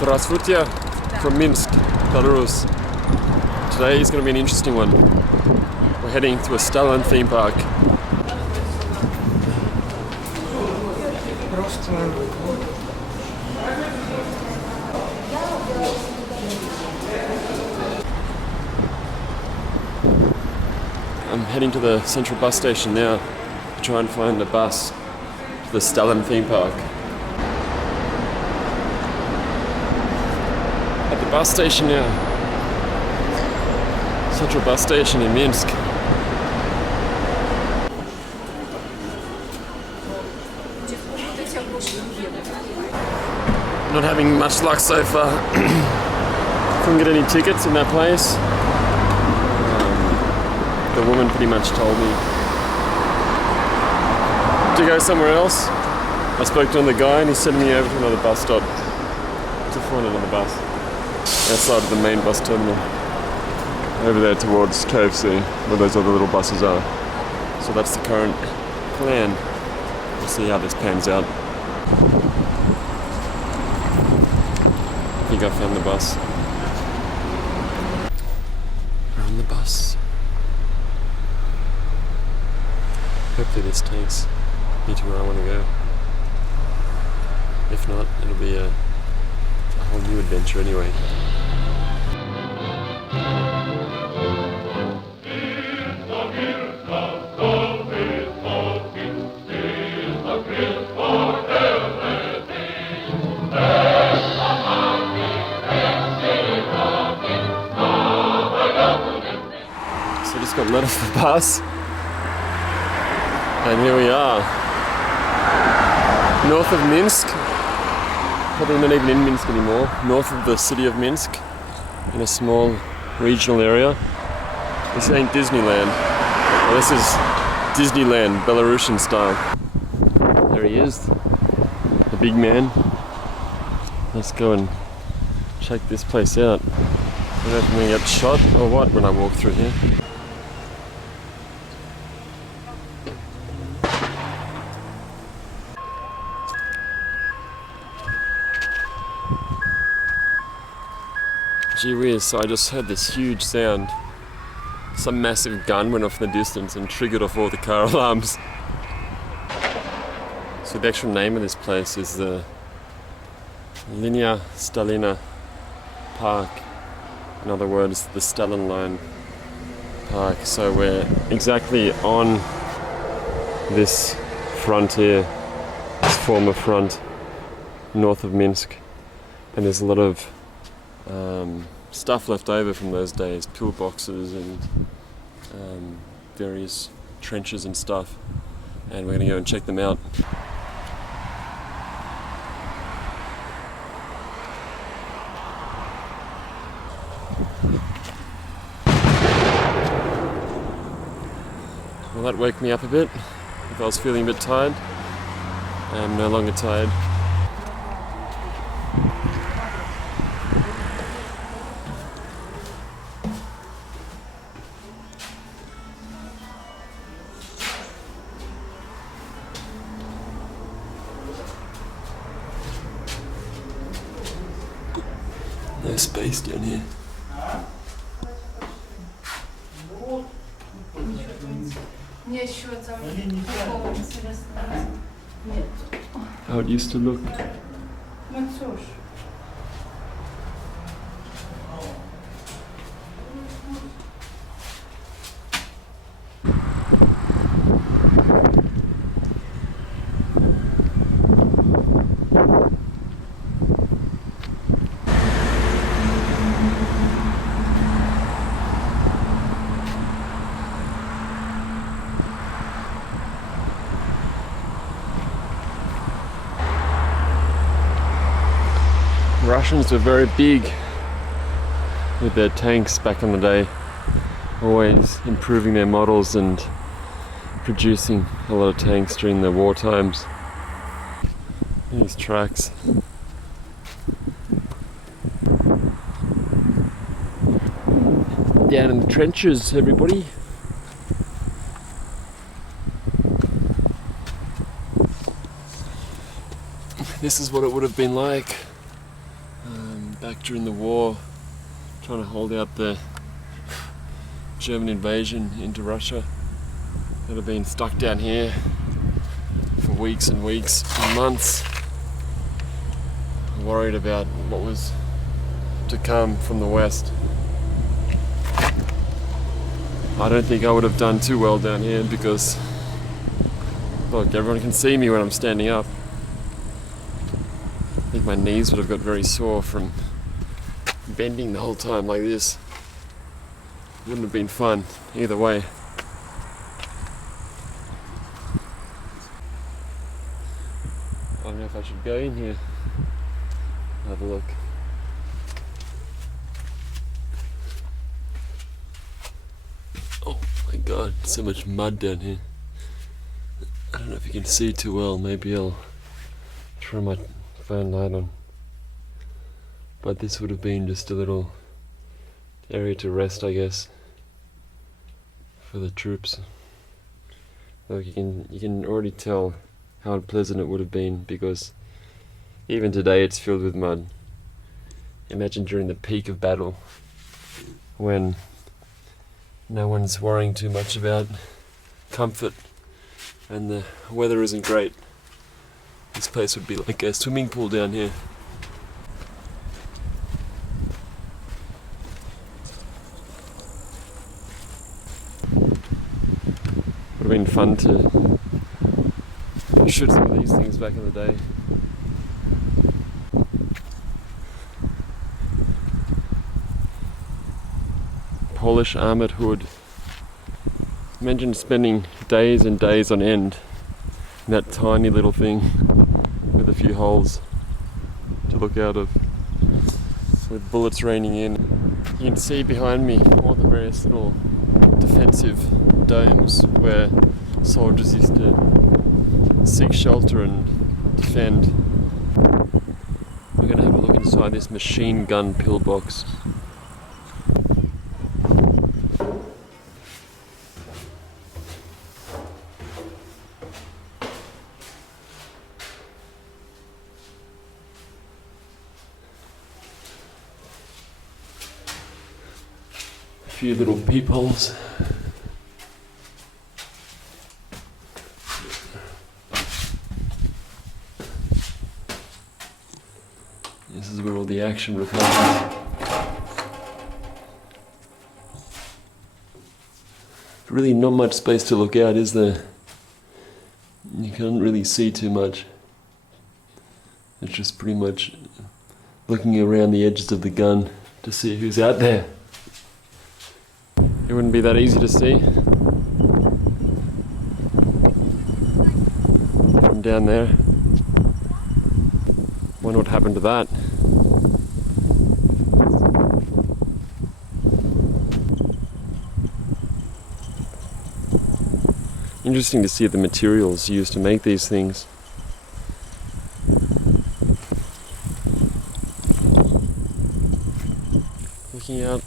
Здравствуйте, from Minsk, Belarus. Today is going to be an interesting one. We're heading to a Stalin theme park. I'm heading to the central bus station now to try and find a bus to the Stalin theme park. At the bus station now. Central bus station in Minsk. Not having much luck so far. Couldn't get any tickets in that place. The woman pretty much told me to go somewhere else. I spoke to the guy and he sent me over to another bus stop to find another bus outside of the main bus terminal over there towards KFC where those other little buses are. So that's the current plan. We'll see how this pans out. I think I found the bus. We're on the bus. Hopefully this takes me to where I want to go. If not, it'll be a whole new adventure anyway. So I just got let off the bus. And here we are, north of Minsk, probably not even in Minsk anymore, north of the city of Minsk, in a small regional area. This ain't Disneyland, well, this is Disneyland, Belarusian style. There he is, the big man. Let's go and check this place out. I don't know if I'm going to get shot or what when I walk through here. Gee whiz, so I just heard this huge sound. Some massive gun went off in the distance and triggered off all the car alarms. So the actual name of this place is the Stalin Park. In other words, the Stalin Line Park. So we're exactly on this frontier, this former front, north of Minsk. And there's a lot of stuff left over from those days, pillboxes and various trenches and stuff, and we're going to go and check them out. Well, that woke me up a bit. If I was feeling a bit tired, I am no longer tired. No space down here. How it used to look. Russians were very big with their tanks back in the day, always improving their models and producing a lot of tanks during the war times. These tracks. Down in the trenches, everybody. This is what it would have been like back during the war, trying to hold out the German invasion into Russia, that have been stuck down here for weeks and weeks and months, worried about what was to come from the West. I don't think I would have done too well down here because, look, everyone can see me when I'm standing up. I think my knees would have got very sore from bending the whole time like this. Wouldn't have been fun either way. I don't know if I should go in here. Have a look. Oh my god, so much mud down here. I don't know if you can see too well. Maybe I'll throw my phone light on. But this would have been just a little area to rest, I guess, for the troops. Look, you can already tell how unpleasant it would have been, because even today it's filled with mud. Imagine during the peak of battle, when no one's worrying too much about comfort and the weather isn't great. This place would be like a swimming pool down here. Would have been fun to shoot some of these things back in the day. Polish armoured hood. Imagine spending days and days on end in that tiny little thing with a few holes to look out of, with bullets raining in. You can see behind me all the various little defensive domes where soldiers used to seek shelter and defend. We're going to have a look inside this machine gun pillbox. A few little peepholes. This is where all the action would have happened. Really not much space to look out, is there? You can't really see too much. It's just pretty much looking around the edges of the gun to see who's out there. It wouldn't be that easy to see from down there. Wonder what happened to that. Interesting to see the materials used to make these things. Looking out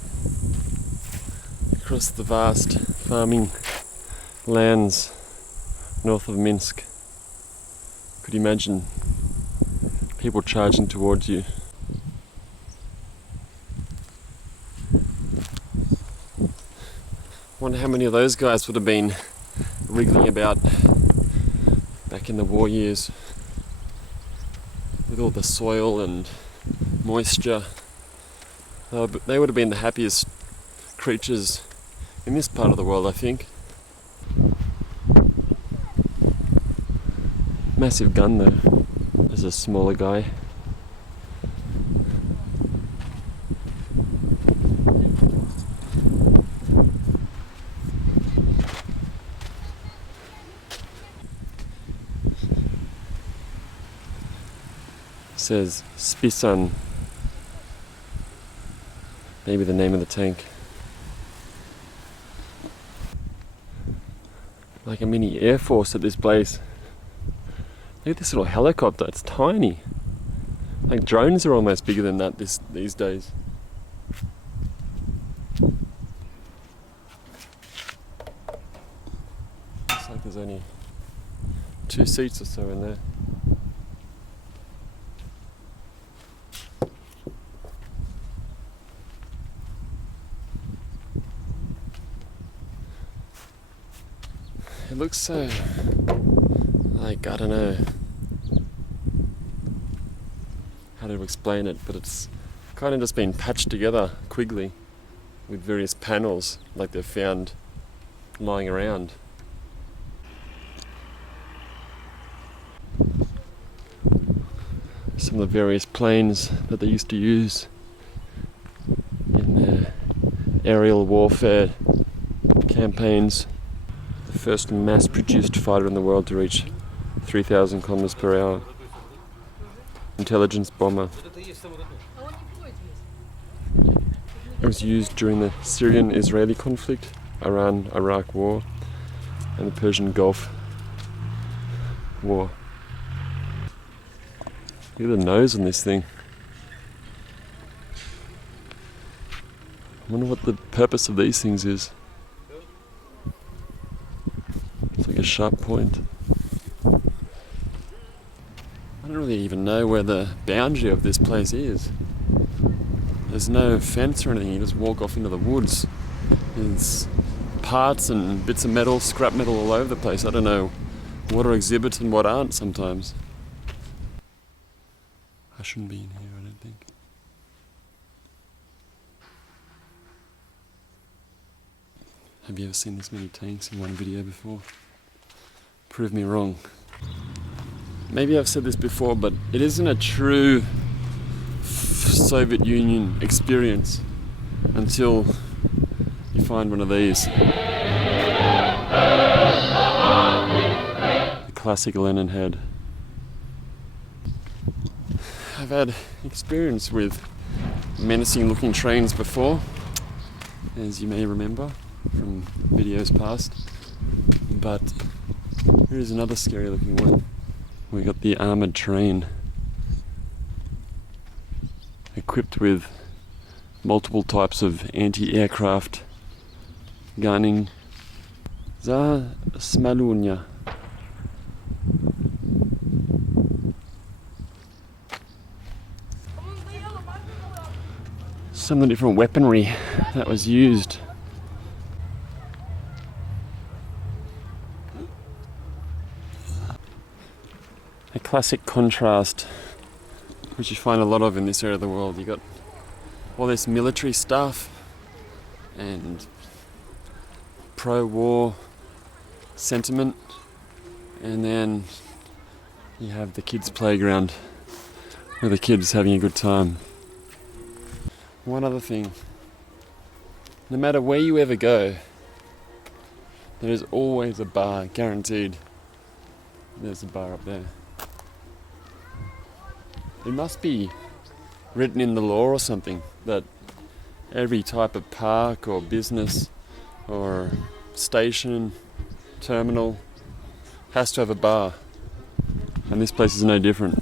across the vast farming lands north of Minsk. Could you imagine people charging towards you? Wonder how many of those guys would have been wriggling about back in the war years with all the soil and moisture. They would have been the happiest creatures in this part of the world, I think. Massive gun though. There's a smaller guy. Says Spisan. Maybe the name of the tank. Like a mini air force at this place. Look at this little helicopter, it's tiny. Like drones are almost bigger than that these days. Looks like there's only 2 seats or so in there. It looks so, like, I don't know how to explain it, but it's kind of just been patched together quickly with various panels like they've found lying around. Some of the various planes that they used to use in their aerial warfare campaigns. The first mass-produced fighter in the world to reach 3,000 kilometers per hour. Intelligence bomber. It was used during the Syrian-Israeli conflict, Iran-Iraq war, and the Persian Gulf War. Look at the nose on this thing. I wonder what the purpose of these things is. It's like a sharp point. I don't really even know where the boundary of this place is. There's no fence or anything, you just walk off into the woods. There's parts and bits of metal, scrap metal all over the place. I don't know what are exhibits and what aren't sometimes. I shouldn't be in here, I don't think. Have you ever seen this many tanks in one video before? Prove me wrong. Maybe I've said this before, but it isn't a true Soviet Union experience until you find one of these. The classic Lenin head. I've had experience with menacing looking trains before, as you may remember from videos past, but here's another scary looking one. We got the armoured train equipped with multiple types of anti-aircraft gunning. Za Smalunya. Some of the different weaponry that was used. A classic contrast, which you find a lot of in this area of the world. You got all this military stuff and pro-war sentiment, and then you have the kids' playground where the kids having a good time. One other thing, no matter where you ever go, there is always a bar, guaranteed. There's a bar up there. It must be written in the law or something that every type of park or business or station, terminal has to have a bar, and this place is no different.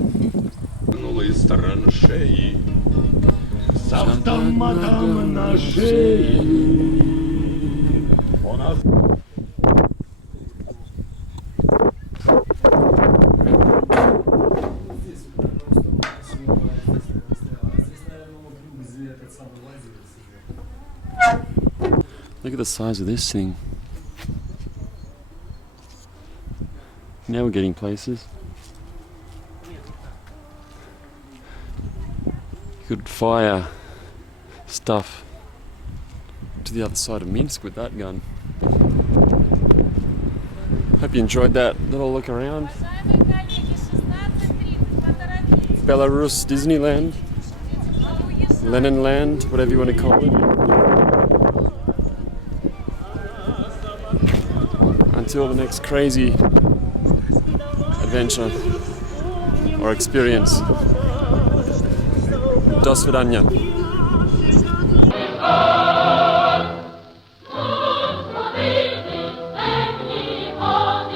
Look at the size of this thing. Now we're getting places. You could fire stuff to the other side of Minsk with that gun. Hope you enjoyed that little look around. Belarus Disneyland, Lenin Land, whatever you want to call it. Until the next crazy adventure or experience. До свидания.